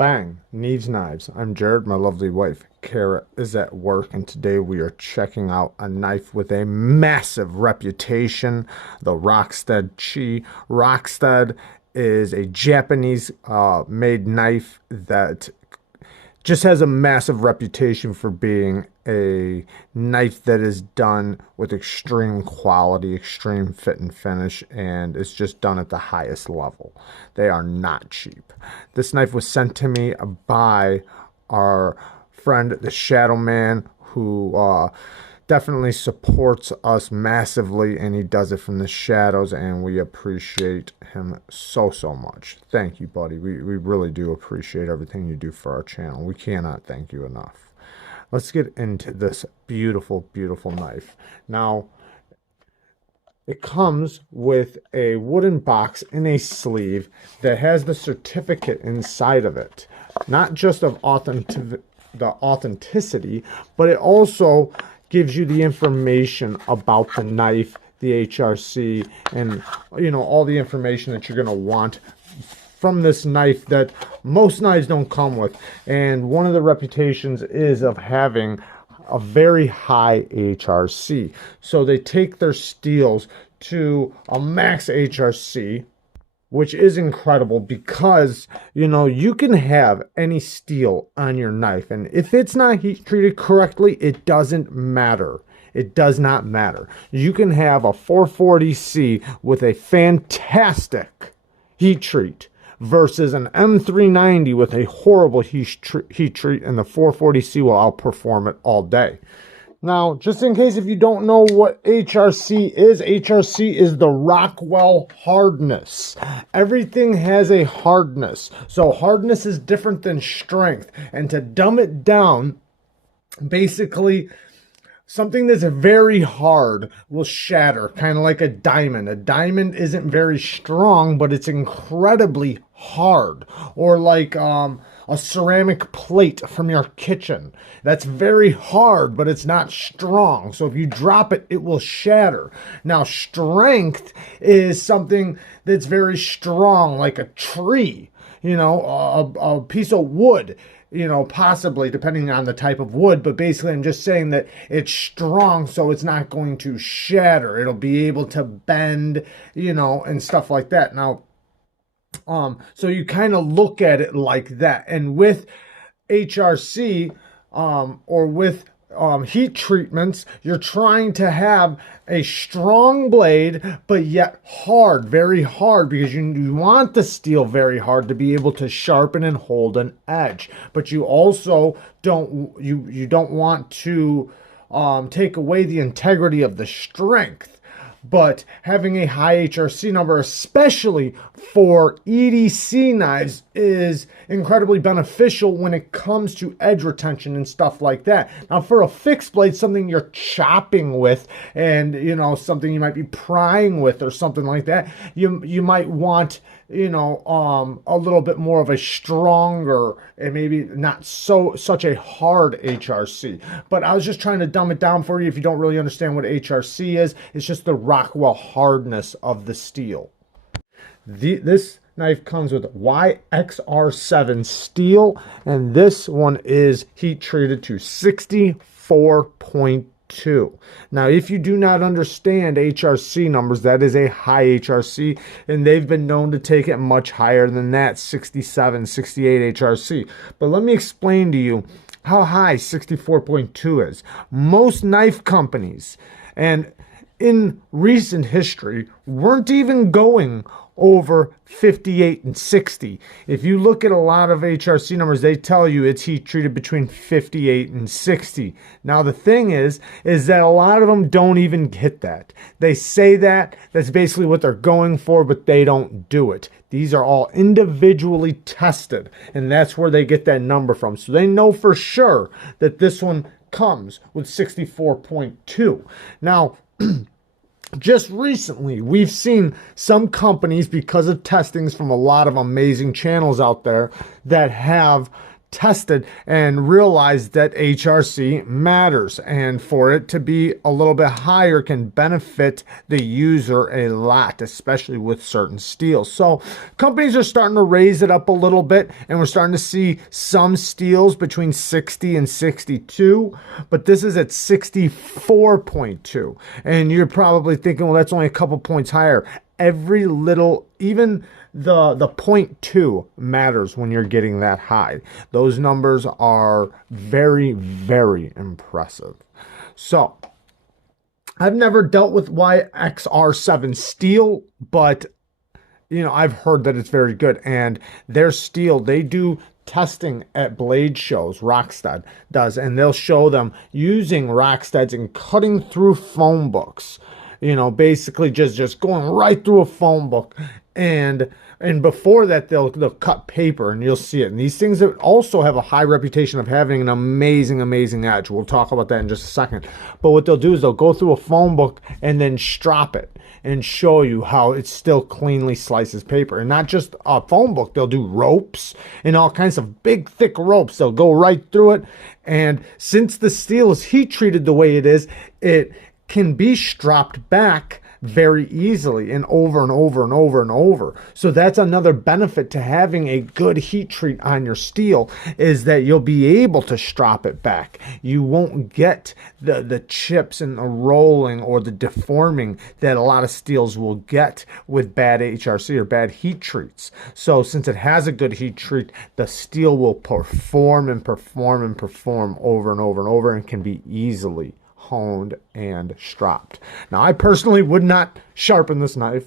Bang! Neeves Knives. I'm Jared, my lovely wife. Kara is at work, and today we are checking out a knife with a massive reputation, the Rockstead Chi. Rockstead is a Japanese made knife that just has a massive reputation for being a knife that is done with extreme quality, extreme fit and finish, and it's just done at the highest level. They are not cheap. This knife was sent to me by our friend, the Shadow Man, who definitely supports us massively, and he does it from the shadows, and we appreciate him so much. Thank you, buddy. We really do appreciate everything you do for our channel. We cannot thank you enough. Let's get into this beautiful knife. Now, it comes with a wooden box in a sleeve that has the certificate inside of it, not just of the authenticity, but it also gives you the information about the knife, the HRC, and all the information that you're going to want from this knife that most knives don't come with. And one of the reputations is of having a very high HRC. So they take their steels to a max HRC, which is incredible because, you can have any steel on your knife, and if it's not heat treated correctly, it doesn't matter. It does not matter. You can have a 440C with a fantastic heat treat versus an M390 with a horrible heat treat, and the 440C will outperform it all day. Now, just in case if you don't know what HRC is the Rockwell hardness. Everything has a hardness. So hardness is different than strength. And to dumb it down, basically, something that's very hard will shatter, kind of like a diamond. A diamond isn't very strong, but it's incredibly hard. Or like a ceramic plate from your kitchen. That's very hard, but it's not strong. So if you drop it, it will shatter. Now, strength is something that's very strong, like a tree, a piece of wood, possibly depending on the type of wood. But basically, I'm just saying that it's strong, so it's not going to shatter. It'll be able to bend, and stuff like that. Now, so you kind of look at it like that. And with HRC, or with heat treatments, you're trying to have a strong blade, but yet hard, very hard, because you want the steel very hard to be able to sharpen and hold an edge. But you also you don't want to take away the integrity of the strength. But having a high HRC number, especially for EDC knives, is incredibly beneficial when it comes to edge retention and stuff like that. Now, for a fixed blade, something you're chopping with, and something you might be prying with or something like that, you might want a little bit more of a stronger and maybe not such a hard HRC. But I was just trying to dumb it down for you if you don't really understand what HRC is. It's just the Rockwell hardness of the steel. This knife comes with YXR7 steel, and this one is heat treated to 64.2. Now, if you do not understand HRC numbers, that is a high HRC, and they've been known to take it much higher than that, 67, 68 HRC. But let me explain to you how high 64.2 is. Most knife companies, and in recent history, weren't even going over 58 and 60. If you look at a lot of HRC numbers, they tell you it's heat treated between 58 and 60. Now, the thing is that a lot of them don't even hit that. They say that's basically what they're going for, but they don't do it. These are all individually tested, and that's where they get that number from. So they know for sure that this one comes with 64.2. Now, just recently, we've seen some companies, because of testings from a lot of amazing channels out there, that have tested and realized that HRC matters, and for it to be a little bit higher can benefit the user a lot, especially with certain steels. So companies are starting to raise it up a little bit, and we're starting to see some steels between 60 and 62, but this is at 64.2, and you're probably thinking, well, that's only a couple points higher. Every little, even the 0.2 matters when you're getting that high. Those numbers are very, very impressive. So I've never dealt with YXR7 steel, but you know, I've heard that it's very good, and their steel, they do testing at blade shows. Rockstead does, and they'll show them using Rocksteads and cutting through phone books. You know, basically just going right through a phone book, and before that they'll cut paper, and you'll see it. And these things also have a high reputation of having an amazing edge. We'll talk about that in just a second. But what they'll do is they'll go through a phone book and then strop it and show you how it still cleanly slices paper. And not just a phone book, they'll do ropes and all kinds of big thick ropes. They'll go right through it, and since the steel is heat treated the way it is, it can be stropped back very easily and over and over and over and over. So that's another benefit to having a good heat treat on your steel, is that you'll be able to strop it back. You won't get the chips and the rolling or the deforming that a lot of steels will get with bad HRC or bad heat treats. So since it has a good heat treat, the steel will perform and perform and perform over and over and over, and can be easily honed and stropped. Now, I personally would not sharpen this knife,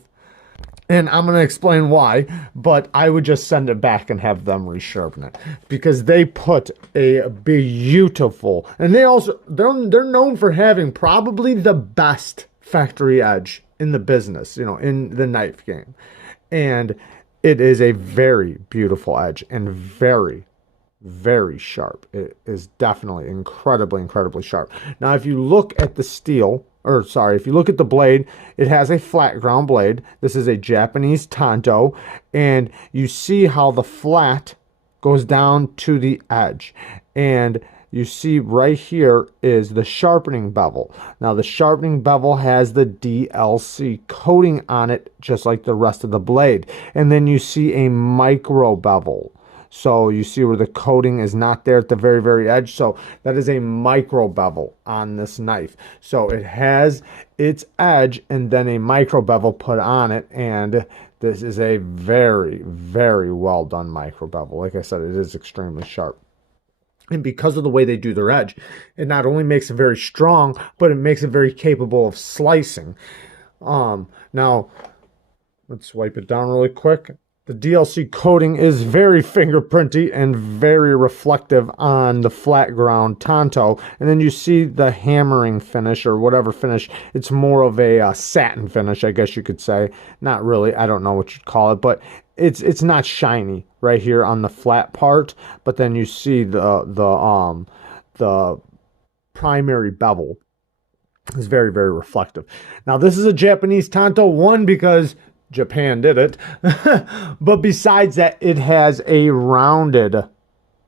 and I'm going to explain why, but I would just send it back and have them resharpen it, because they put a beautiful, and they're known for having probably the best factory edge in the business, you know, in the knife game. And it is a very beautiful edge and very sharp. It is definitely incredibly sharp. Now, if you look at the steel, or sorry, if you look at the blade, it has a flat ground blade. This is a Japanese tanto, and you see how the flat goes down to the edge. And you see right here is the sharpening bevel. Now, the sharpening bevel has the DLC coating on it, just like the rest of the blade. And then you see a micro bevel. So you see where the coating is not there at the very edge. So that is a micro bevel on this knife. So it has its edge and then a micro bevel put on it. And this is a very well done micro bevel. Like I said, it is extremely sharp. And because of the way they do their edge, it not only makes it very strong, but it makes it very capable of slicing. Now, let's wipe it down really quick. The DLC coating is very fingerprinty and very reflective on the flat ground tanto. And then you see the hammering finish, or whatever finish. It's more of a satin finish, I guess you could say. Not really. I don't know what you'd call it, but it's not shiny right here on the flat part. But then you see the primary bevel is very reflective. Now, this is a Japanese tanto, one, because Japan did it, but besides that, it has a rounded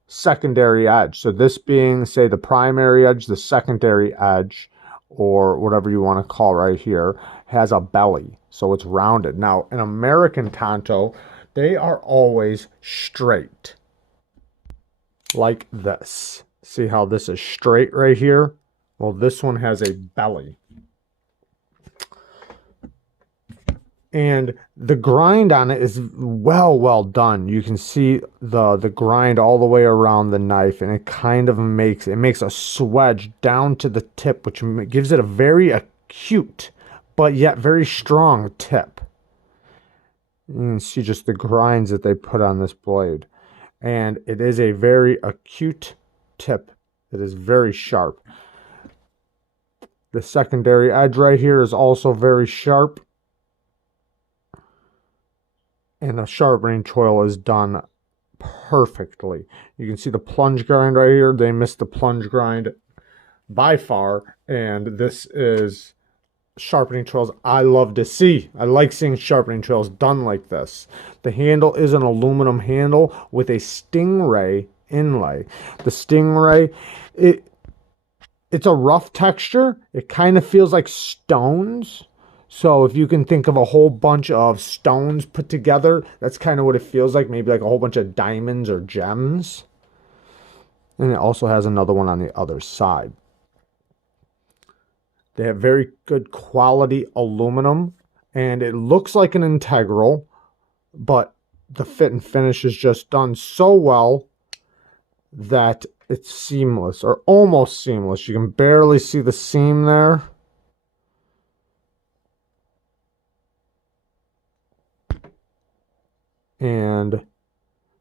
secondary edge. So this being, say, the primary edge, the secondary edge, or whatever you want to call right here, has a belly, so it's rounded. Now, an American tanto, they are always straight, like this. See how this is straight right here? Well, this one has a belly. And the grind on it is well done. You can see the grind all the way around the knife, and it kind of makes a swedge down to the tip, which gives it a very acute but yet very strong tip. You can see just the grinds that they put on this blade, and it is a very acute tip. It is very sharp. The secondary edge right here is also very sharp. And the sharpening choil is done perfectly. You can see the plunge grind right here. They missed the plunge grind by far. And this is sharpening choils I love to see. I like seeing sharpening choils done like this. The handle is an aluminum handle with a stingray inlay. The Stingray, it's a rough texture. It kind of feels like stones. So if you can think of a whole bunch of stones put together, that's kind of what it feels like. Maybe like a whole bunch of diamonds or gems. And it also has another one on the other side. They have very good quality aluminum, and it looks like an integral, but the fit and finish is just done so well that it's seamless, or almost seamless. You can barely see the seam there. And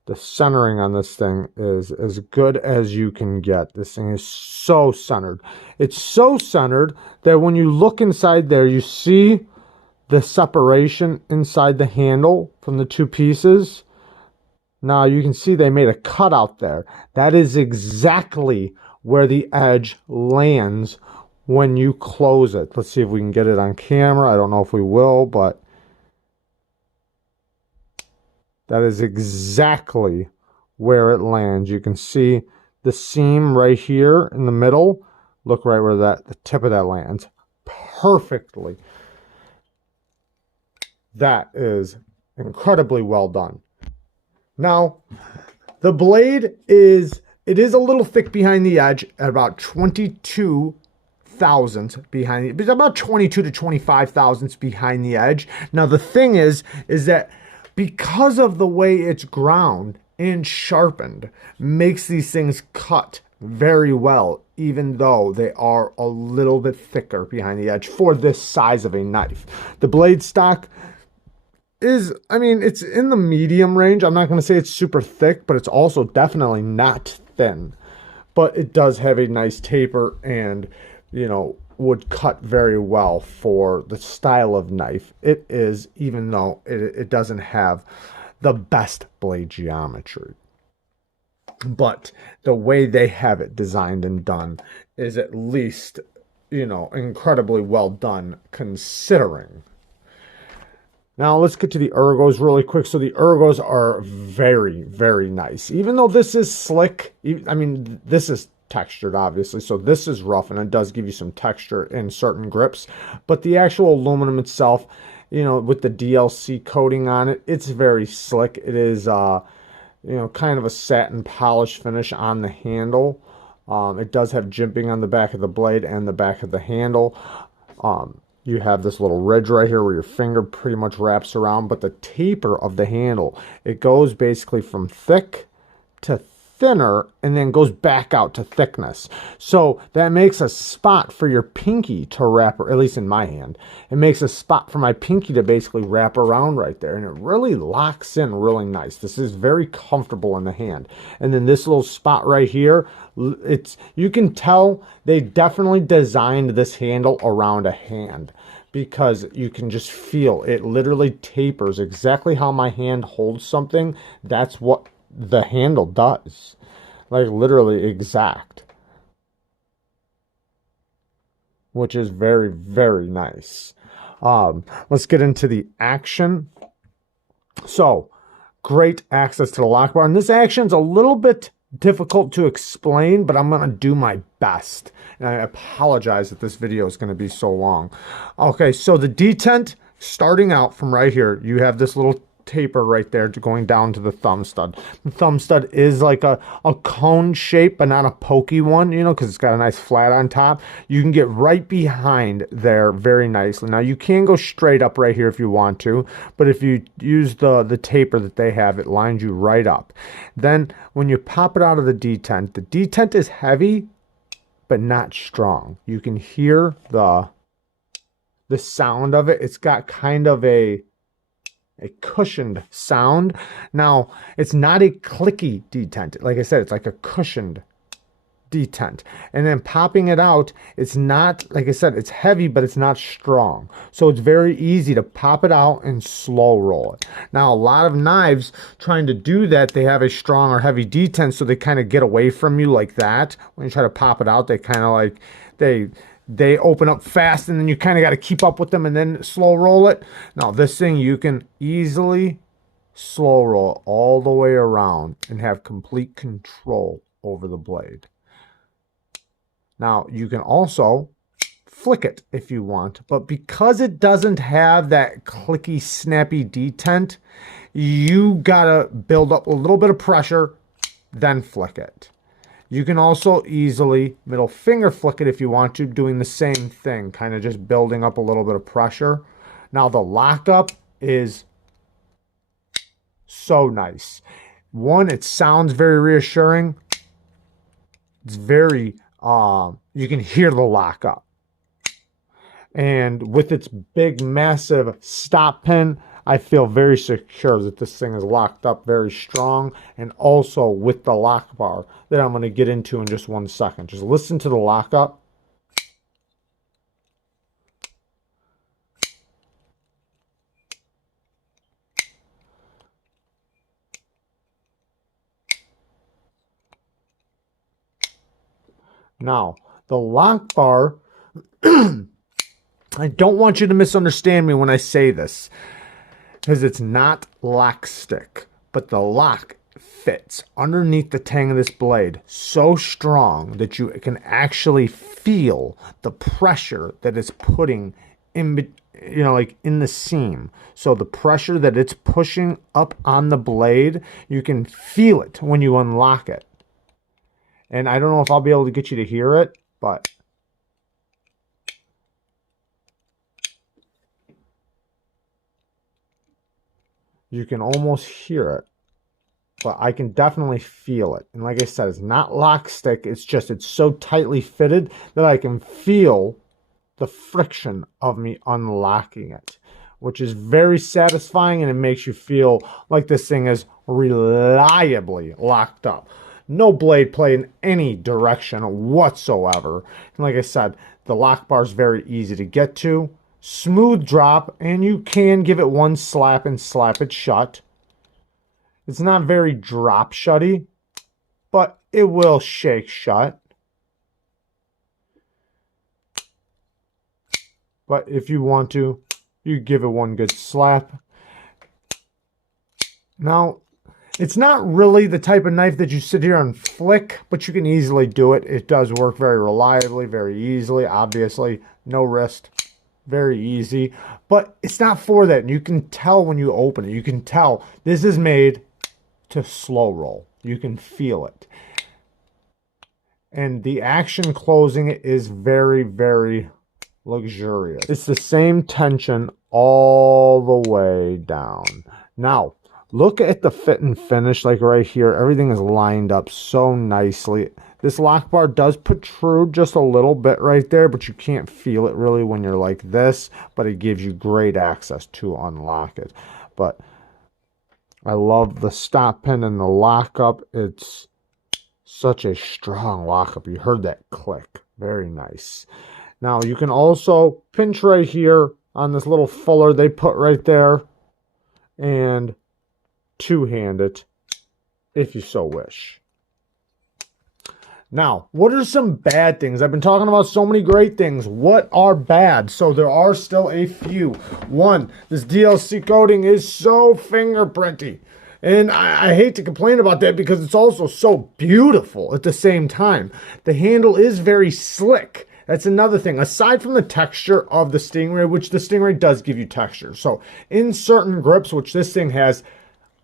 the centering on this thing is as good as you can get. This thing is so centered. It's so centered that when you look inside there, you see the separation inside the handle from the two pieces. Now you can see they made a cutout there. That is exactly where the edge lands when you close it. Let's see if we can get it on camera. I don't know if we will, but that is exactly where it lands. You can see the seam right here in the middle. Look right where the tip of that lands. Perfectly. That is incredibly well done. Now, the blade is a little thick behind the edge at about 22 thousandths behind it. It's about 22 to 25 thousandths behind the edge. Now, the thing is that because of the way it's ground and sharpened, makes these things cut very well, even though they are a little bit thicker behind the edge for this size of a knife. The blade stock is, I mean, it's in the medium range. I'm not going to say it's super thick, but it's also definitely not thin. But it does have a nice taper and, you know, would cut very well for the style of knife it is, even though it doesn't have the best blade geometry. But the way they have it designed and done is at least, you know, incredibly well done considering. Now let's get to the ergos really quick. So the ergos are very, very nice. Even though this is slick, I mean, this is textured, obviously, so this is rough, and it does give you some texture in certain grips. But the actual aluminum itself, you know, with the DLC coating on it, it's very slick. It is, you know, kind of a satin polish finish on the handle. It does have jimping on the back of the blade and the back of the handle. You have this little ridge right here where your finger pretty much wraps around, but the taper of the handle, it goes basically from thick to thinner and then goes back out to thickness. So that makes a spot for your pinky to wrap, or at least in my hand, it makes a spot for my pinky to basically wrap around right there, and it really locks in really nice. This is very comfortable in the hand. And then this little spot right here, it's, you can tell they definitely designed this handle around a hand, because you can just feel it literally tapers exactly how my hand holds something. That's what the handle does, like literally exact, which is very, very nice. Let's get into the action. So great access to the lock bar, and this action's a little bit difficult to explain, but I'm gonna do my best, and I apologize that this video is going to be so long. Okay, so the detent, starting out from right here, you have this little taper right there going down to the thumb stud. The thumb stud is like a cone shape, but not a pokey one, you know, because it's got a nice flat on top. You can get right behind there very nicely. Now you can go straight up right here if you want to, but if you use the taper that they have, it lines you right up. Then when you pop it out of the detent is heavy but not strong. You can hear the sound of it. It's got kind of a cushioned sound. Now, it's not a clicky detent. Like I said, it's like a cushioned detent. And then popping it out, it's not, like I said, it's heavy, but it's not strong. So it's very easy to pop it out and slow roll it. Now, a lot of knives trying to do that, they have a strong or heavy detent, so they kind of get away from you like that. When you try to pop it out, they kind of like, they open up fast, and then you kind of got to keep up with them and then slow roll it. Now, this thing, you can easily slow roll all the way around and have complete control over the blade. Now, you can also flick it if you want, but because it doesn't have that clicky, snappy detent, you gotta build up a little bit of pressure, then flick it. You can also easily middle finger flick it if you want to, doing the same thing, kind of just building up a little bit of pressure. Now, the lockup is so nice. One, it sounds very reassuring. It's very, you can hear the lockup. And with its big, massive stop pin, I feel very secure that this thing is locked up very strong. And also with the lock bar that I'm going to get into in just 1 second. Just listen to the lockup. Now, the lock bar, I don't want you to misunderstand me when I say this, because it's not lock stick, but the lock fits underneath the tang of this blade so strong that you can actually feel the pressure that it's putting in, like in the seam. So the pressure that it's pushing up on the blade, you can feel it when you unlock it. And I don't know if I'll be able to get you to hear it, but you can almost hear it. But I can definitely feel it. And like I said, it's not lock stick. It's just, it's so tightly fitted that I can feel the friction of me unlocking it, which is very satisfying, and it makes you feel like this thing is reliably locked up. No blade play in any direction whatsoever. And like I said, the lock bar is very easy to get to. Smooth drop, and you can give it one slap and slap it shut. It's not very drop shutty, but it will shake shut. But if you want to, you give it one good slap. Now, it's not really the type of knife that you sit here and flick, but you can easily do it. It does work very reliably, very easily. Obviously, no wrist, very easy. But it's not for that. And you can tell when you open it. You can tell this is made to slow roll. You can feel it. And the action closing it is very, very luxurious. It's the same tension all the way down. Now, look at the fit and finish, like right here. Everything is lined up so nicely. This lock bar does protrude just a little bit right there, but you can't feel it really when you're like this. But it gives you great access to unlock it. But I love the stop pin and the lockup. It's such a strong lockup. You heard that click. Very nice. Now, you can also pinch right here on this little fuller they put right there and two-hand it if you so wish. Now, what are some bad things? I've been talking about so many great things. What are bad? So there are still a few. One, this DLC coating is so fingerprinty. And I hate to complain about that because it's also so beautiful at the same time. The handle is very slick. That's another thing. Aside from the texture of the Stingray, which the Stingray does give you texture. So in certain grips, which this thing has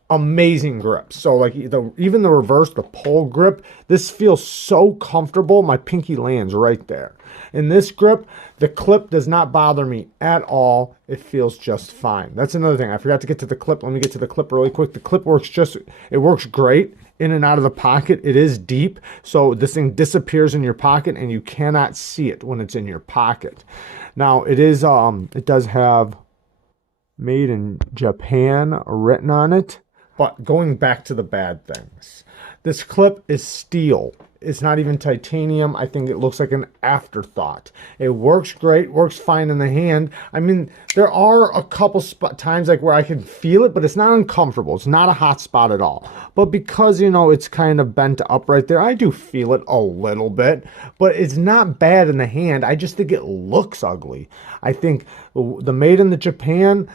amazing grips. So like even the reverse, the pull grip, this feels so comfortable. My pinky lands right there. In this grip, the clip does not bother me at all. It feels just fine. That's another thing. I forgot to get to the clip. Let me get to the clip really quick. The clip works it works great in and out of the pocket. It is deep, so this thing disappears in your pocket and you cannot see it when it's in your pocket. Now, it does have made in Japan written on it. But going back to the bad things, this clip is steel. It's not even titanium. I think it looks like an afterthought. It works great, works fine in the hand. I mean, there are a couple times like where I can feel it, but it's not uncomfortable. It's not a hot spot at all. But because, it's kind of bent up right there, I do feel it a little bit. But it's not bad in the hand. I just think it looks ugly. I think the made in the Japan,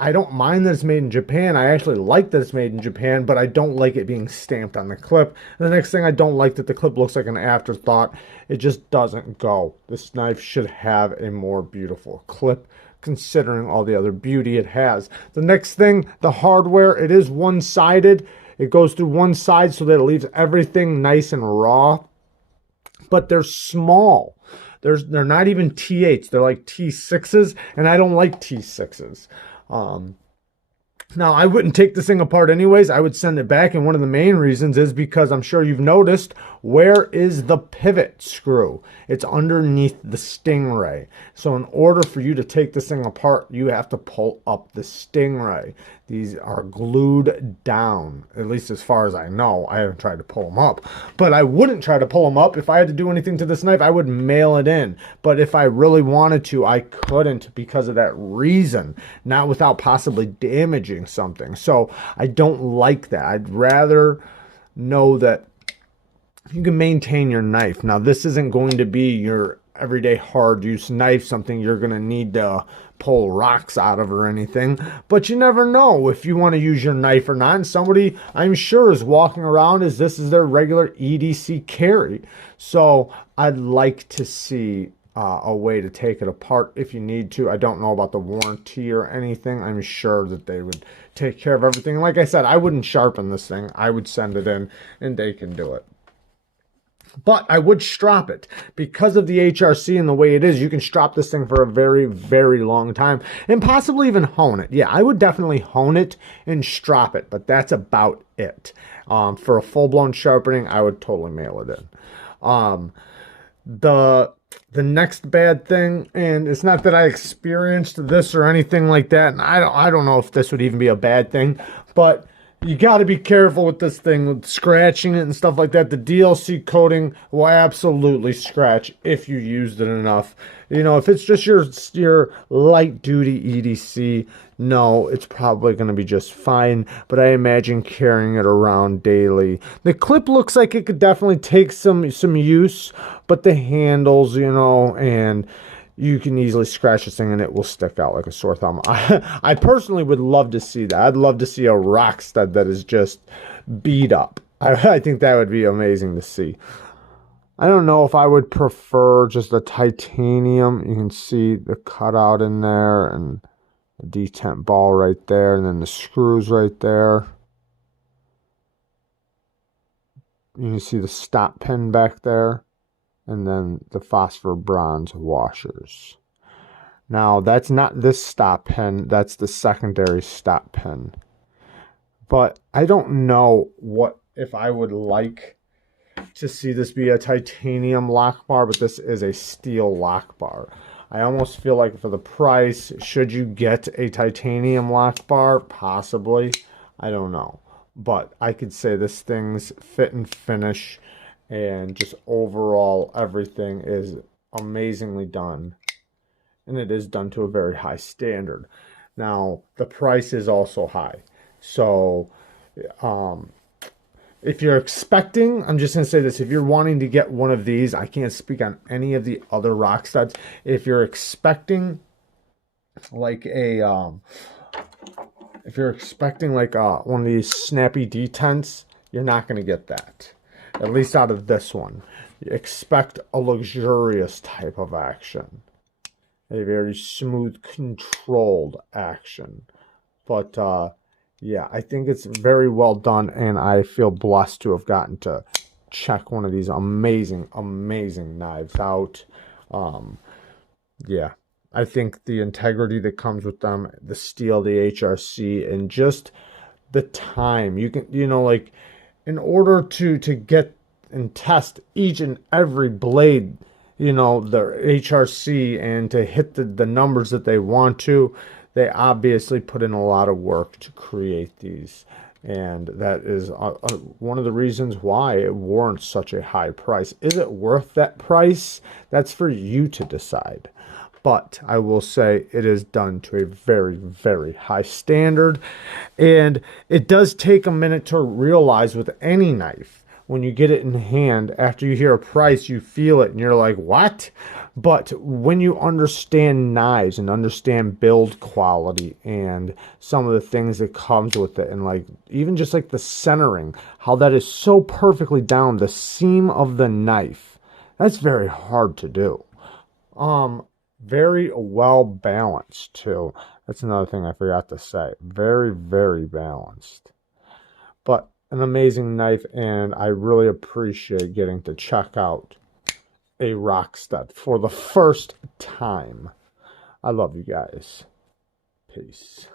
I don't mind that it's made in Japan. I actually like that it's made in Japan, but I don't like it being stamped on the clip. And the next thing, I don't like that the clip looks like an afterthought. It just doesn't go. This knife should have a more beautiful clip, considering all the other beauty it has. The next thing, the hardware, it is one-sided. It goes through one side so that it leaves everything nice and raw. But they're small. They're not even T8s. They're like T6s, and I don't like T6s. Now, I wouldn't take this thing apart anyways. I would send it back, and one of the main reasons is because I'm sure you've noticed, where is the pivot screw? It's underneath the Stingray. So in order for you to take this thing apart, you have to pull up the Stingray. These are glued down, at least as far as I know. I haven't tried to pull them up, but I wouldn't try to pull them up. If I had to do anything to this knife, I would mail it in. But if I really wanted to, I couldn't because of that reason, not without possibly damaging something. So I don't like that. I'd rather know that you can maintain your knife. Now, this isn't going to be your everyday hard use knife, something you're going to need to pull rocks out of or anything, but you never know if you want to use your knife or not. And somebody, I'm sure, is walking around as this is their regular EDC carry. So I'd like to see a way to take it apart if you need to. I don't know about the warranty or anything. I'm sure that they would take care of everything. Like I said, I wouldn't sharpen this thing. I would send it in and they can do it. But I would strap it. Because of the HRC and the way it is, you can strap this thing for a very, very long time and possibly even hone it. Yeah, I would definitely hone it and strap it, but that's about it. For a full-blown sharpening, I would totally mail it in. The next bad thing, and it's not that I experienced this or anything like that, and I don't know if this would even be a bad thing, but you got to be careful with this thing, with scratching it and stuff like that. The DLC coating will absolutely scratch if you used it enough. You know, if it's just your light duty EDC, no, it's probably going to be just fine. But I imagine carrying it around daily. The clip looks like it could definitely take some use, but the handles, you know, and you can easily scratch this thing and it will stick out like a sore thumb. I personally would love to see that. I'd love to see a Rockstead that is just beat up. I think that would be amazing to see. I don't know if I would prefer just a titanium. You can see the cutout in there and the detent ball right there, and then the screws right there. You can see the stop pin back there. And then the phosphor bronze washers. Now, that's not this stop pin. That's the secondary stop pin. But I don't know what if I would like to see this be a titanium lock bar, but this is a steel lock bar. I almost feel like for the price, should you get a titanium lock bar? Possibly. I don't know. But I could say this thing's fit and finish and just overall everything is amazingly done. And it is done to a very high standard. Now, the price is also high. So, if you're expecting, I'm just going to say this, if you're wanting to get one of these, I can't speak on any of the other Rocksteads. If you're expecting like a, one of these snappy detents, you're not going to get that. At least out of this one. Expect a luxurious type of action. A very smooth, controlled action. But, yeah, I think it's very well done, and I feel blessed to have gotten to check one of these amazing, amazing knives out. Yeah, I think the integrity that comes with them, the steel, the HRC, and just the time. You can, you know, like, in order to get and test each and every blade, you know, the HRC, and to hit the numbers that they want to, they obviously put in a lot of work to create these. And that is one of the reasons why it warrants such a high price. Is it worth that price? That's for you to decide. But I will say it is done to a very, very high standard. And it does take a minute to realize with any knife, when you get it in hand, after you hear a price, you feel it and you're like, what? But when you understand knives and understand build quality and some of the things that comes with it, and like even just like the centering, how that is so perfectly down the seam of the knife, that's very hard to do. Very well balanced too. That's another thing I forgot to say. Very, very balanced. But an amazing knife, and I really appreciate getting to check out a Rockstead for the first time. I love you guys. Peace.